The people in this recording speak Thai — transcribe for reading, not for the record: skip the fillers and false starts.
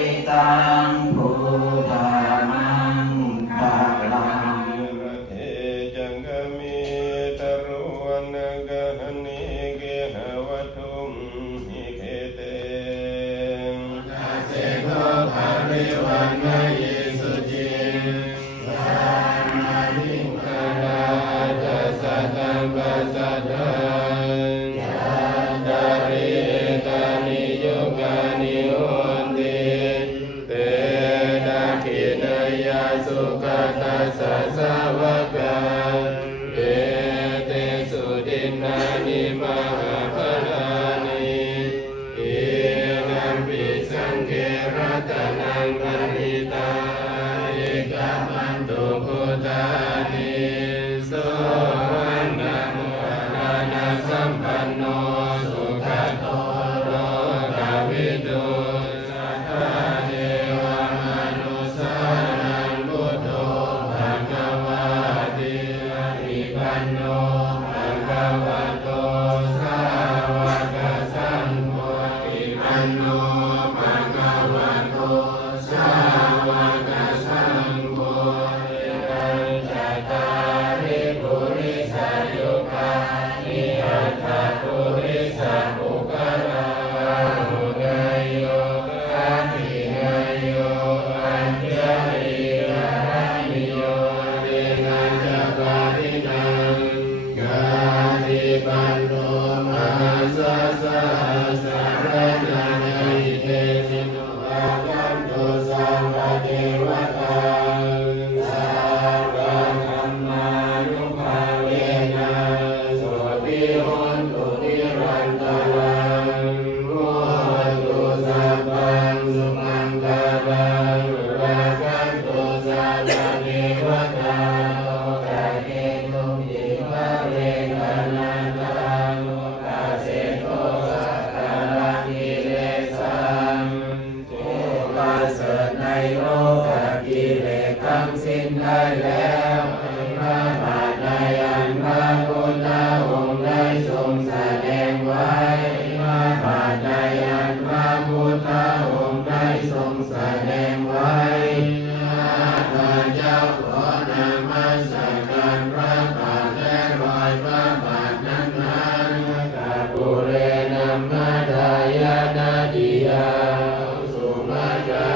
ริตังพุทธานังคาลังระเทจังกมิตรุวนกหนิเกหวัตุมหิเคเตนาเสโกภาริวันนเยสุจิสานาลิงกนาจัสสะตังปัสสะตังยันตาริตานิโยกานิโหติเตนะขินายาสุขตัสสะสาวกาเอเตสุดินนานิมหาภลานิเอนัมปิสังเขรัตนังปณิตาเอกามันตุพุทธานิโสวันนะโมนานาสัมปันโนสุขโตโลกวิทูสัทธาเทวมนุสสานังพุทโธภควาติอาภิปันโนภควโตสาวกสังโฆอิปันโนภควโตสาวกสังโฆอิทังจัตตาริปุริสยุคานิอัตถปุริสปุคละมุเนยโยอาทิเนยโยอัญญริยานิโยเวนัจจปารินังกาติปันโนมหัสสะสะระนังอิเตสิโนอาคันโตสัมปะเทวตาสัพพะธัมมานุภาเวนะโสติโหนตุนิรันตรังโหนตุสัพพังสุมังคลังราคันตุสัพพะเทวตาโลกาเกตุมิภะเวนะนันตังโลกาเสโตสักกาลังกิเลสังโอปาสในโลกากิเลสทั้งสิ้นได้แล้วพระบาทในอันพระพุทธองค์ได้ทรงแสดงไว้พระบาทในอันพระพุทธองค์ได้ทรงแสดงไว้ข้าพเจ้าขอนมัสการพระบาทและรอยพระบาทนั้นๆกัปุเรนัมมะดายานาดิยาสุมาจา